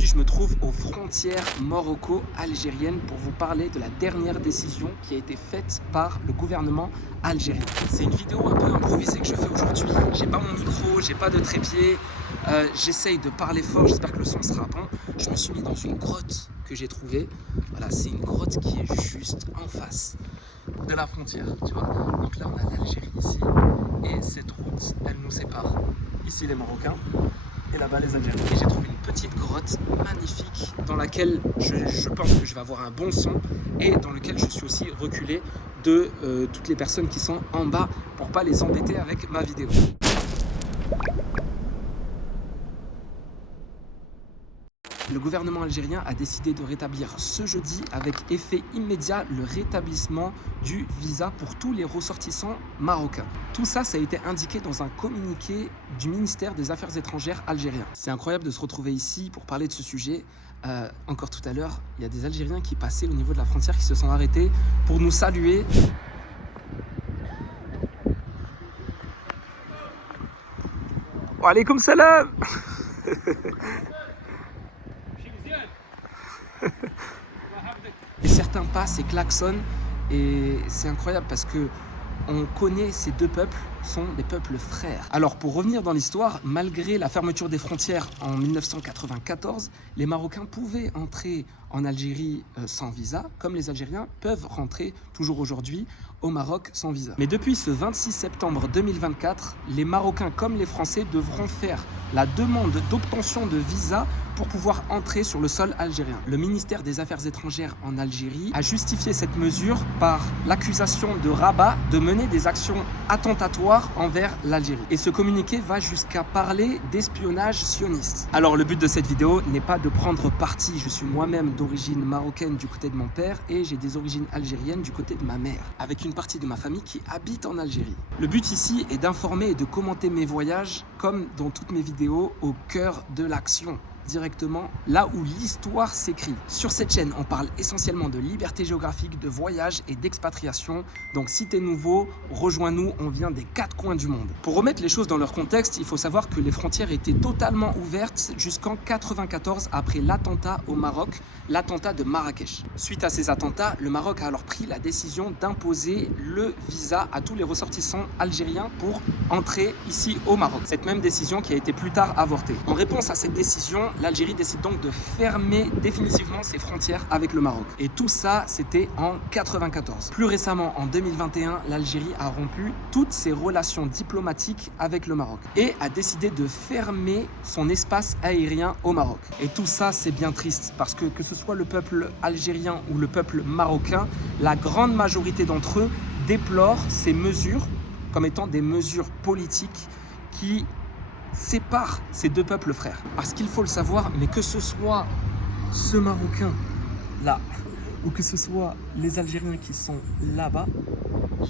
Aujourd'hui, je me trouve aux frontières maroco-algériennes pour vous parler de la dernière décision qui a été faite par le gouvernement algérien. C'est une vidéo un peu improvisée que je fais aujourd'hui. J'ai pas mon micro, j'ai pas de trépied. J'essaye de parler fort, j'espère que le son sera bon. Je me suis mis dans une grotte que j'ai trouvée. Voilà, c'est une grotte qui est juste en face de la frontière, tu vois. Donc là, on a l'Algérie ici et cette route, elle nous sépare. Ici, les Marocains. Et là-bas les Algériens. Et j'ai trouvé une petite grotte magnifique dans laquelle je pense que je vais avoir un bon son et dans lequel je suis aussi reculé de toutes les personnes qui sont en bas pour pas les embêter avec ma vidéo. Le gouvernement algérien a décidé de rétablir ce jeudi avec effet immédiat le rétablissement du visa pour tous les ressortissants marocains. Tout ça, ça a été indiqué dans un communiqué du ministère des Affaires étrangères algérien. C'est incroyable de se retrouver ici pour parler de ce sujet. Encore tout à l'heure, il y a des Algériens qui passaient au niveau de la frontière qui se sont arrêtés pour nous saluer. Wa alaykoum salam. Et certains passent et klaxonnent et c'est incroyable parce que on connaît ces deux peuples sont des peuples frères. Alors pour revenir dans l'histoire, malgré la fermeture des frontières en 1994, les Marocains pouvaient entrer en Algérie sans visa, comme les Algériens peuvent rentrer toujours aujourd'hui au Maroc sans visa. Mais depuis ce 26 septembre 2024, les Marocains comme les Français devront faire la demande d'obtention de visa pour pouvoir entrer sur le sol algérien. Le ministère des Affaires étrangères en Algérie a justifié cette mesure par l'accusation de Rabat de mener des actions attentatoires envers l'Algérie. Et ce communiqué va jusqu'à parler d'espionnage sioniste. Alors le but de cette vidéo n'est pas de prendre parti. Je suis moi-même d'origine marocaine du côté de mon père et j'ai des origines algériennes du côté de ma mère, avec une partie de ma famille qui habite en Algérie. Le but ici est d'informer et de commenter mes voyages, comme dans toutes mes vidéos, au cœur de l'action, directement là où l'histoire s'écrit. Sur cette chaîne, on parle essentiellement de liberté géographique, de voyage et d'expatriation. Donc si t'es nouveau, rejoins-nous, on vient des quatre coins du monde. Pour remettre les choses dans leur contexte, il faut savoir que les frontières étaient totalement ouvertes jusqu'en 1994 après l'attentat au Maroc, l'attentat de Marrakech. Suite à ces attentats, le Maroc a alors pris la décision d'imposer le visa à tous les ressortissants algériens pour entrer ici au Maroc. Cette même décision qui a été plus tard avortée. En réponse à cette décision, l'Algérie décide donc de fermer définitivement ses frontières avec le Maroc. Et tout ça, c'était en 1994. Plus récemment, en 2021, l'Algérie a rompu toutes ses relations diplomatiques avec le Maroc et a décidé de fermer son espace aérien au Maroc. Et tout ça, c'est bien triste parce que ce soit le peuple algérien ou le peuple marocain, la grande majorité d'entre eux déplorent ces mesures comme étant des mesures politiques qui sépare ces deux peuples frères. Parce qu'il faut le savoir, mais que ce soit ce Marocain là, ou que ce soit les Algériens qui sont là-bas,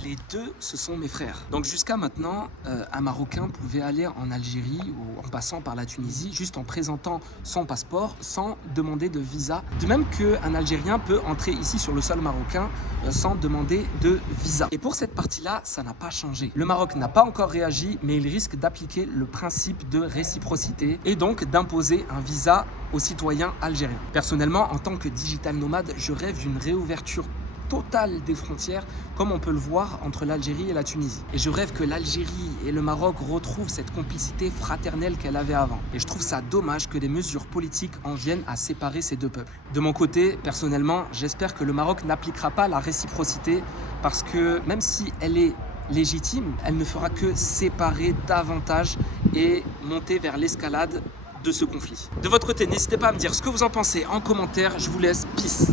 les deux, ce sont mes frères. Donc jusqu'à maintenant, un Marocain pouvait aller en Algérie ou en passant par la Tunisie, juste en présentant son passeport, sans demander de visa. De même qu'un Algérien peut entrer ici sur le sol marocain sans demander de visa. Et pour cette partie-là, ça n'a pas changé. Le Maroc n'a pas encore réagi, mais il risque d'appliquer le principe de réciprocité et donc d'imposer un visa aux citoyens algériens. Personnellement, en tant que digital nomade, je rêve d'une réouverture totale des frontières, comme on peut le voir entre l'Algérie et la Tunisie. Et je rêve que l'Algérie et le Maroc retrouvent cette complicité fraternelle qu'elle avait avant. Et je trouve ça dommage que des mesures politiques en viennent à séparer ces deux peuples. De mon côté, personnellement, j'espère que le Maroc n'appliquera pas la réciprocité parce que même si elle est légitime, elle ne fera que séparer davantage et monter vers l'escalade de ce conflit. De votre côté, n'hésitez pas à me dire ce que vous en pensez en commentaire. Je vous laisse. Peace.